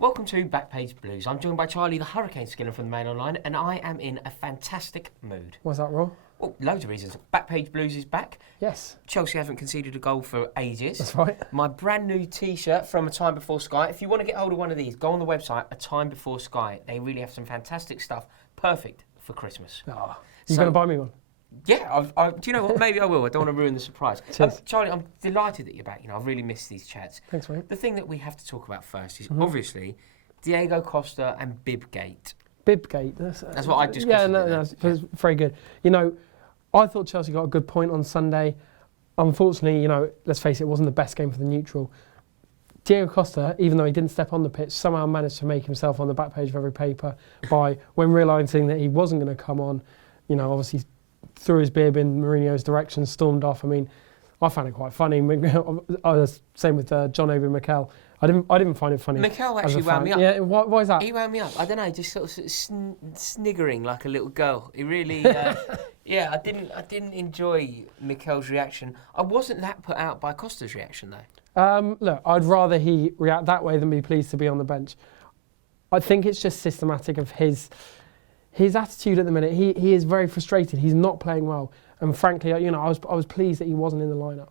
Welcome to Backpage Blues. I'm joined by Charlie, the Hurricane Skinner from the Main Online, and I am in a fantastic mood. Why's that, Rob? Well, loads of reasons. Backpage Blues is back. Yes. Chelsea haven't conceded a goal for ages. That's right. My brand new T-shirt from A Time Before Sky. If you want to get hold of one of these, go on the website, A Time Before Sky. They really have some fantastic stuff. Perfect for Christmas. Oh, you're going to buy me one? Yeah, do you know what? Maybe I will. I don't want to ruin the surprise. Cheers. Charlie, I'm delighted that you're back. I've really missed these chats. Thanks, mate. The thing that we have to talk about first is obviously Diego Costa and Bibgate. Bibgate. That's what I just it's very good. I thought Chelsea got a good point on Sunday. Unfortunately, let's face it wasn't the best game for the neutral. Diego Costa, even though he didn't step on the pitch, somehow managed to make himself on the back page of every paper by, when realising that he wasn't going to come on, obviously threw his beer in Mourinho's direction, stormed off. I mean, I found it quite funny. I was same with John Obi Mikel. I didn't find it funny. Mikel actually wound me up. Yeah, why is that? He wound me up. I don't know, just sort of sniggering like a little girl. He really, yeah. I didn't enjoy Mikel's reaction. I wasn't that put out by Costa's reaction though. Look, I'd rather he react that way than be pleased to be on the bench. I think it's just systematic of his attitude at the minute. He is very frustrated. He's not playing well, and frankly, I was pleased that he wasn't in the lineup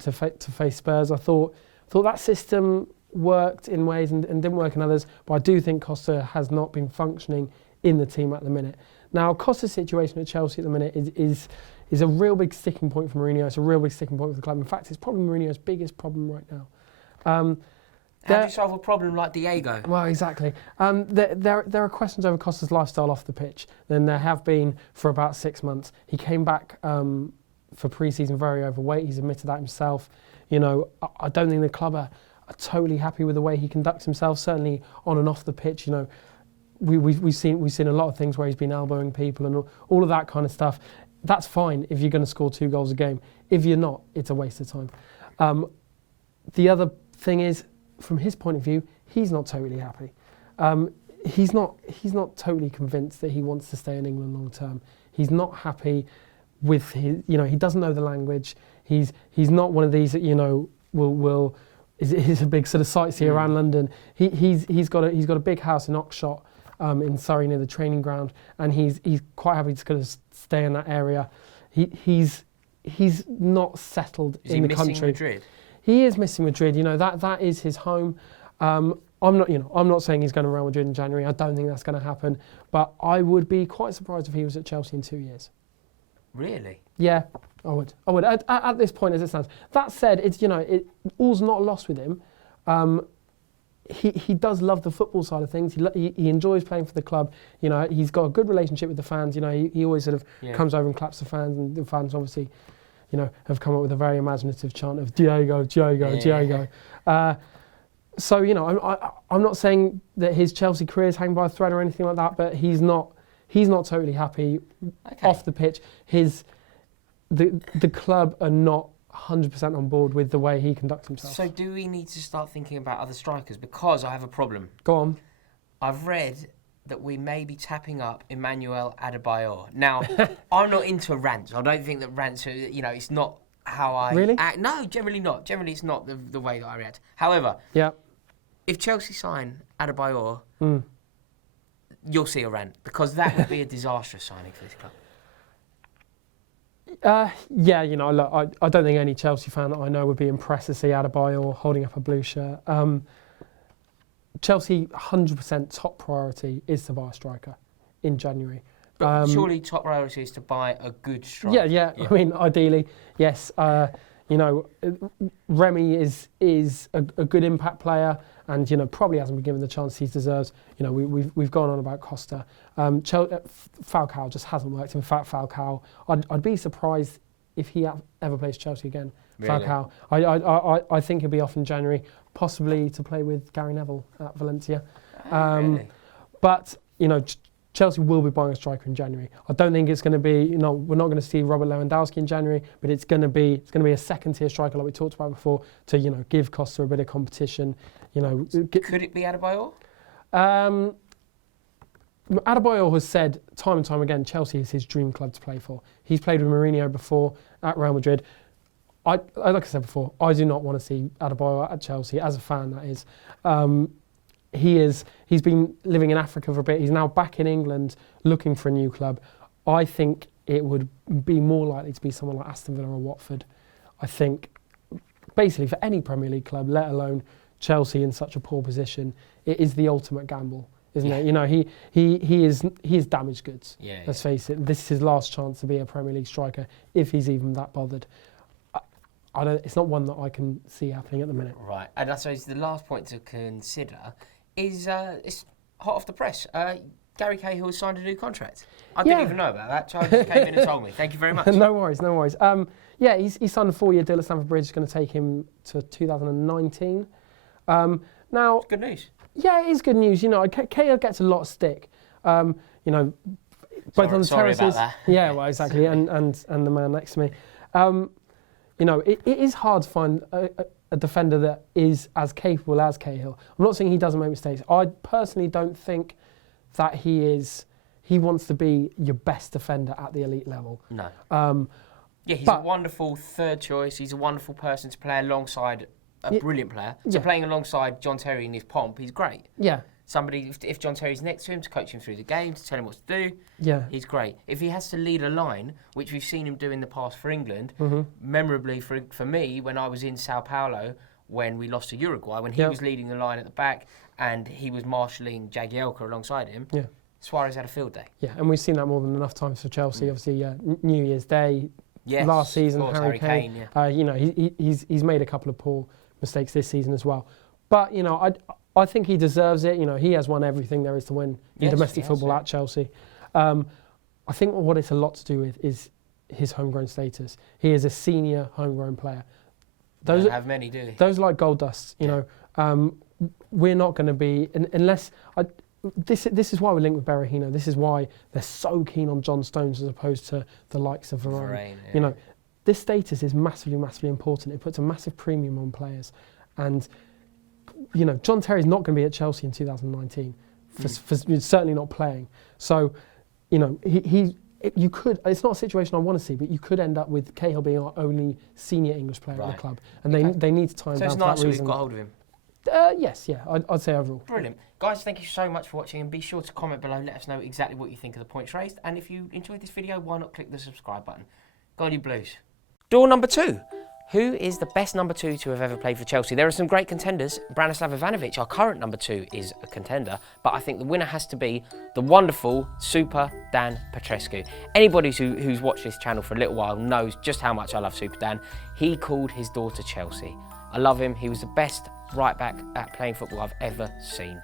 to face Spurs. I thought that system worked in ways and didn't work in others, but I do think Costa has not been functioning in the team at the minute. Now, Costa's situation at Chelsea at the minute is a real big sticking point for Mourinho. It's a real big sticking point for the club. In fact, it's probably Mourinho's biggest problem right now. How do you solve a problem like Diego? Well, exactly. There are questions over Costa's lifestyle off the pitch, than there have been for about 6 months. He came back for pre-season very overweight. He's admitted that himself. I don't think the club are totally happy with the way he conducts himself, certainly on and off the pitch. We've seen a lot of things where he's been elbowing people and all of that kind of stuff. That's fine if you're going to score 2 goals a game. If you're not, it's a waste of time. The other thing is, from his point of view, he's not totally happy. He's not totally convinced that he wants to stay in England long term. He's not happy with his, he doesn't know the language. He's not one of these that is a big sort of sightseer around London. He's got a big house in Oxshott in Surrey near the training ground, and he's quite happy to kind of stay in that area. He's not settled in the country. Is he missing Madrid? He is missing Madrid. That is his home. I'm not saying he's going to Real Madrid in January. I don't think that's going to happen. But I would be quite surprised if he was at Chelsea in 2 years. Really? Yeah, I would. At this point, as it stands. That said, it's all's not lost with him. He does love the football side of things. He enjoys playing for the club. He's got a good relationship with the fans. He always sort of comes over and claps the fans, and the fans obviously, have come up with a very imaginative chant of Diego, Diego, Diego. So I'm not saying that his Chelsea career is hanging by a thread or anything like that, but he's not totally happy off the pitch. The club are not 100% on board with the way he conducts himself. So do we need to start thinking about other strikers? Because I have a problem. Go on. I've read that we may be tapping up Emmanuel Adebayor. Now, I'm not into rants. I don't think that rants are, it's not how I really act. No, generally not. Generally, it's not the way that I react. However, if Chelsea sign Adebayor, you'll see a rant, because that would be a disastrous signing for this club. Look, I don't think any Chelsea fan that I know would be impressed to see Adebayor holding up a blue shirt. Chelsea 100% top priority is to buy a striker in January. But surely top priority is to buy a good striker. Yeah. I mean, ideally, yes. Remy is a good impact player, and probably hasn't been given the chance he deserves. We've gone on about Costa. Falcao just hasn't worked. In fact, Falcao, I'd be surprised if he ever plays Chelsea again. Really? Falcao, I think he'll be off in January, possibly to play with Gary Neville at Valencia. Really? But Chelsea will be buying a striker in January. I don't think it's going to be, we're not going to see Robert Lewandowski in January, but it's going to be a second-tier striker like we talked about before to, give Costa a bit of competition. Could it be Adebayor? Adebayor has said time and time again Chelsea is his dream club to play for. He's played with Mourinho before at Real Madrid. Like I said before, I do not want to see Adebayor at Chelsea, as a fan that is. he's been living in Africa for a bit. He's now back in England looking for a new club. I think it would be more likely to be someone like Aston Villa or Watford. I think basically for any Premier League club, let alone Chelsea in such a poor position, it is the ultimate gamble, isn't it? You know, he is damaged goods. Yeah, let's face it. This is his last chance to be a Premier League striker, if he's even that bothered. It's not one that I can see happening at the minute. Right, and I suppose the last point to consider is it's hot off the press. Gary Cahill has signed a new contract. I didn't even know about that. Charlie just came in and told me. Thank you very much. No worries. Yeah, he's signed a 4-year deal at Stamford Bridge. It's going to take him to 2019. Now, it's good news. Yeah, it is good news. You know, Cahill gets a lot of stick. You know, both on the terraces. About that. Yeah, well, exactly, and the man next to me. You know, it is hard to find a defender that is as capable as Cahill. I'm not saying he doesn't make mistakes. I personally don't think that he wants to be your best defender at the elite level. No. Yeah, he's a wonderful third choice. He's a wonderful person to play alongside a brilliant player. So playing alongside John Terry in his pomp, he's great. Yeah. Somebody, if John Terry's next to him, to coach him through the game, to tell him what to do, he's great. If he has to lead a line, which we've seen him do in the past for England, memorably for me, when I was in Sao Paulo, when we lost to Uruguay, when he was leading the line at the back and he was marshalling Jagielka alongside him, Suarez had a field day. Yeah, and we've seen that more than enough times for Chelsea. Obviously, New Year's Day, last season, Harry Kane. You know, he's made a couple of poor mistakes this season as well. But, you know, I think he deserves it. You know, he has won everything there is to win in domestic football at Chelsea. I think what it's a lot to do with is his homegrown status. He is a senior homegrown player. Those don't have many, do they? Those are like gold dust. You know, we're not going to be unless. This is why we link with Berahino. This is why they're so keen on John Stones as opposed to the likes of Varane. You know, this status is massively, massively important. It puts a massive premium on players, and you know, John Terry's not going to be at Chelsea in 2019. For certainly not playing. So, you know, you could. It's not a situation I want to see, but you could end up with Cahill being our only senior English player at the club, and they need to tie him down for that reason. So it's nice that we've got hold of him. Yes, I'd say overall. Brilliant. Guys, thank you so much for watching, and be sure to comment below, let us know exactly what you think of the points raised, and if you enjoyed this video, why not click the subscribe button. Go on, you Blues. Door number 2. Who is the best number 2 to have ever played for Chelsea? There are some great contenders. Branislav Ivanovic, our current number 2, is a contender, but I think the winner has to be the wonderful Super Dan Petrescu. Anybody who's watched this channel for a little while knows just how much I love Super Dan. He called his daughter Chelsea. I love him. He was the best right back at playing football I've ever seen.